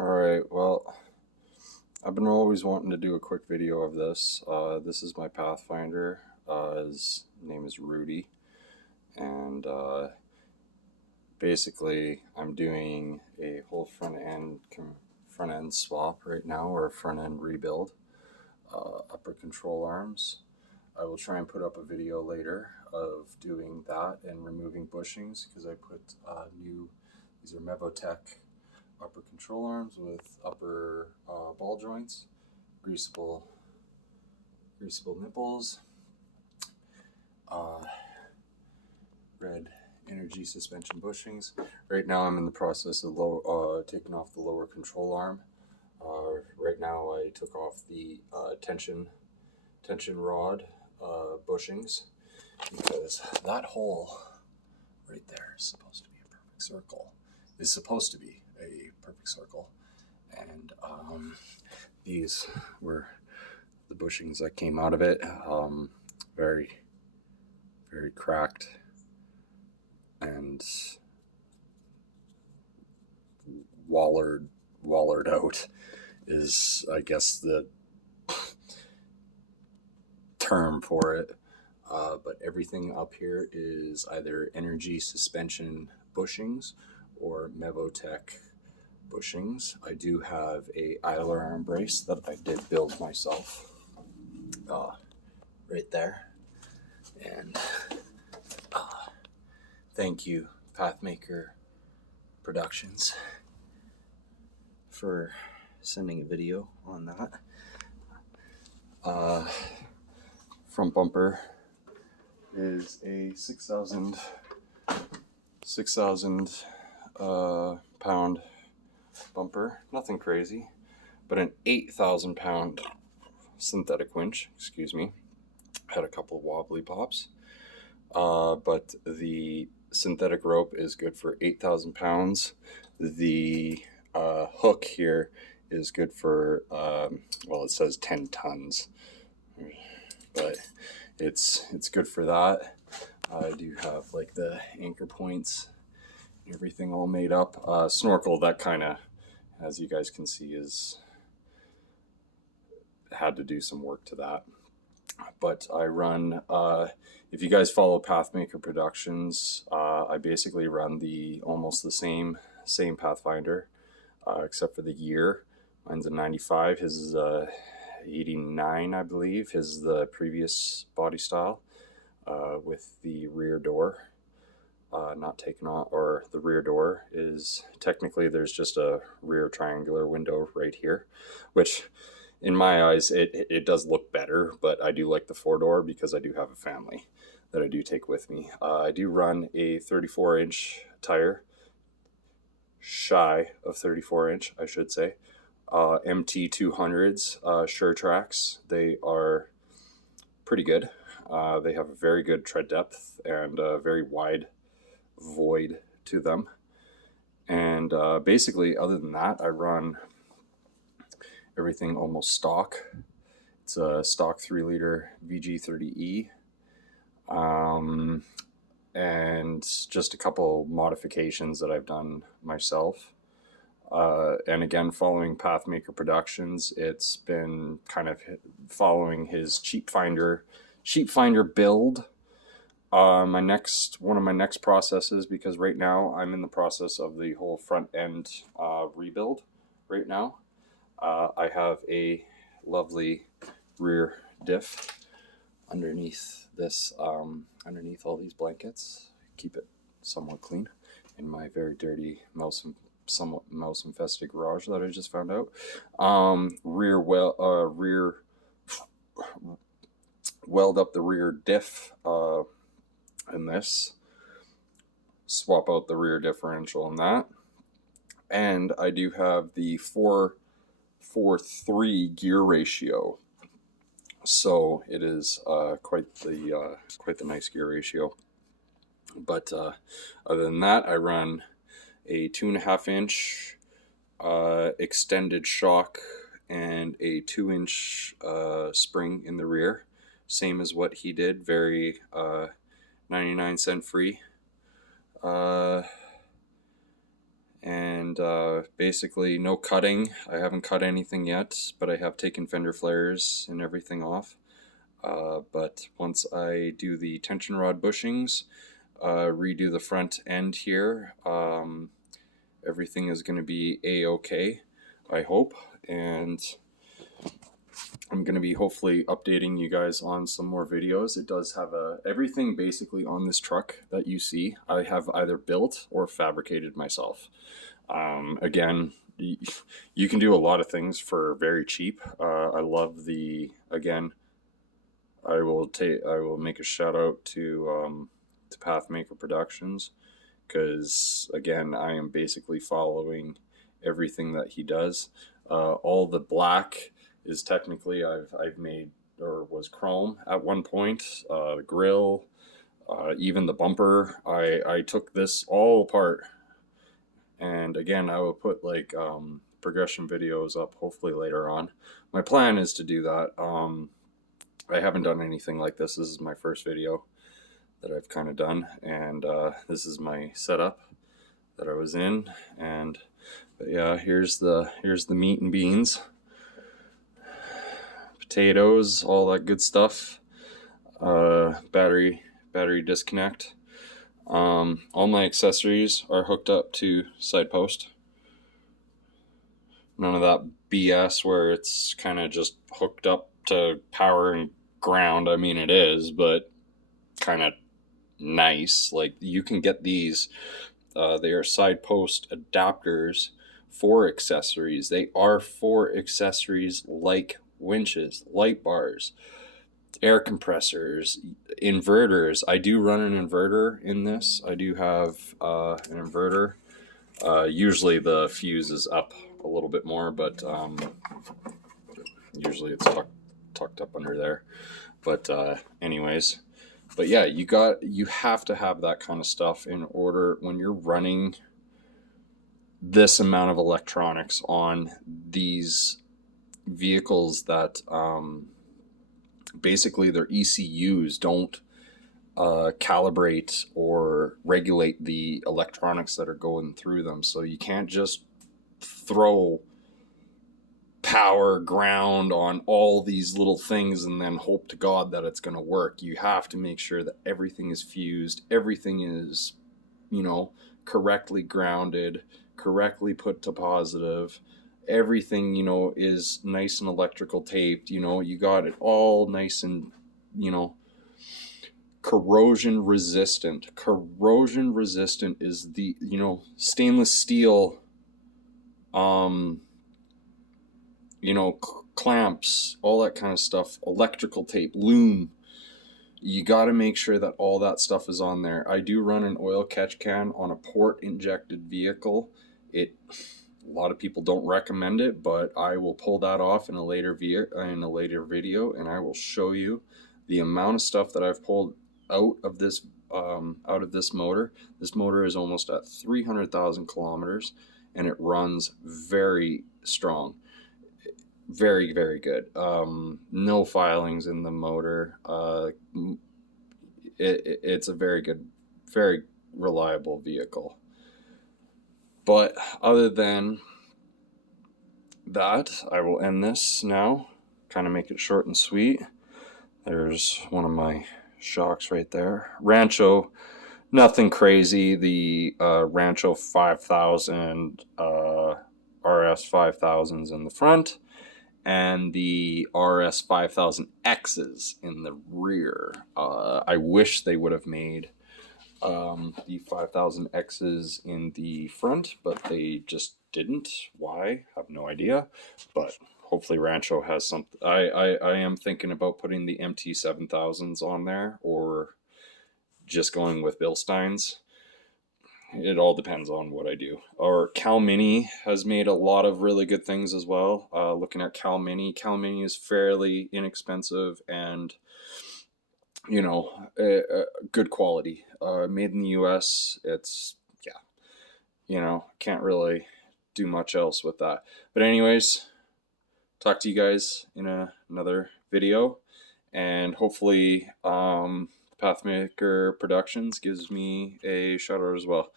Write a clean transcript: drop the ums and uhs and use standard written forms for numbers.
Alright, well, I've been always wanting to do a quick video of this. This is my Pathfinder. His name is Rudy. And basically, I'm doing a whole front end swap right now, or a front end rebuild. Upper control arms. I will try and put up a video later of doing that and removing bushings because I put these are Mevotech upper control arms with upper ball joints, greasable nipples, red energy suspension bushings. Right now I'm in the process of taking off the lower control arm. Right now I took off the tension rod bushings because that hole right there is supposed to be a perfect circle. And these were the bushings that came out of it. Very cracked and wallered out is, I guess, the term for it. But everything up here is either energy suspension bushings or Mevotech bushings. I do have a idler arm brace that I did build myself right there. And thank you, Pathmaker Productions, for sending a video on that. Front bumper is a 6,000 pound bumper, nothing crazy, but an 8,000 pound synthetic winch. Excuse me, had a couple of wobbly pops, but the synthetic rope is good for 8,000 pounds. The hook here is good for well, it says 10 tons, but it's good for that. I do have like the anchor points, everything all made up. Snorkel, that kind of, as you guys can see, is had to do some work to that. But I run, if you guys follow Pathmaker Productions, I basically run almost the same Pathfinder, except for the year. Mine's a 95, his is a 89, I believe. His is the previous body style, with the rear door not taken off, or the rear door is technically, there's just a rear triangular window right here, which in my eyes it does look better, but I do like the 4-door because I do have a family that I do take with me. I do run a 34-inch tire, shy of 34-inch, I should say. MT 200s, Sure Tracks. They are pretty good. They have a very good tread depth and a very wide void to them. And basically, other than that, I run everything almost stock. It's a stock 3-liter VG30E. And just a couple modifications that I've done myself. And again, following Pathmaker Productions, it's been kind of following his Sheep Finder build. One of my next processes, because right now I'm in the process of the whole front end rebuild right now. I have a lovely rear diff underneath this, underneath all these blankets. Keep it somewhat clean in my very dirty somewhat mouse infested garage that I just found out. Rear weld up the rear diff in this, swap out the rear differential in that, and I do have the 4:3 gear ratio, so it is quite the nice gear ratio. But other than that, I run a 2.5-inch extended shock and a 2-inch spring in the rear, same as what he did. Very 99-cent free. and basically no cutting. I haven't cut anything yet, but I have taken fender flares and everything off. But once I do the tension rod bushings, redo the front end here, everything is going to be a-okay, I hope. And I'm going to be hopefully updating you guys on some more videos. It does have everything basically on this truck that you see I have either built or fabricated myself. Again, you can do a lot of things for very cheap. I love again, I will make a shout out to Pathmaker Productions, because again, I am basically following everything that he does. All the black is technically I've made, or was chrome at one point. The grill, even the bumper, I took this all apart. And again, I will put like progression videos up hopefully later on. My plan is to do that. I haven't done anything like this. This is my first video that I've kind of done, and this is my setup that I was in. And but yeah, here's the meat and beans, potatoes, all that good stuff. Battery disconnect. All my accessories are hooked up to side post. None of that BS where it's kind of just hooked up to power and ground. I mean, it is, but kind of nice. Like, you can get these. They are side post adapters for accessories. They are for accessories like winches, light bars, air compressors, inverters. I do run an inverter in this. I do have an inverter. Usually the fuse is up a little bit more, but usually it's tucked up under there. But anyways, but yeah, you have to have that kind of stuff in order when you're running this amount of electronics on these vehicles that basically their ECUs don't calibrate or regulate the electronics that are going through them. So you can't just throw power, ground on all these little things and then hope to God that it's going to work. You have to make sure that everything is fused, everything is, correctly grounded, correctly put to positive. Everything, is nice and electrical taped. You got it all nice and, corrosion resistant. Corrosion resistant is the, stainless steel, clamps, all that kind of stuff, electrical tape, loom. You got to make sure that all that stuff is on there. I do run an oil catch can on a port injected vehicle. A lot of people don't recommend it, but I will pull that off in a later video, and I will show you the amount of stuff that I've pulled out of this motor. This motor is almost at 300,000 kilometers, and it runs very strong. Very, very good. No filings in the motor. It's a very good, very reliable vehicle. But other than that, I will end this now. Kind of make it short and sweet. There's one of my shocks right there. Rancho, nothing crazy. The Rancho 5000 RS 5000s in the front, and the RS 5000Xs in the rear. I wish they would have made the 5000Xs in the front, but they just didn't. Why? I have no idea. But hopefully Rancho has something. I am thinking about putting the MT7000s on there, or just going with Bilsteins. It all depends on what I do. Or Cal Mini has made a lot of really good things as well. Looking at Cal Mini is fairly inexpensive and, good quality. Made in the US. It's, can't really do much else with that. But anyways, talk to you guys in another video. And hopefully Pathmaker Productions gives me a shout out as well.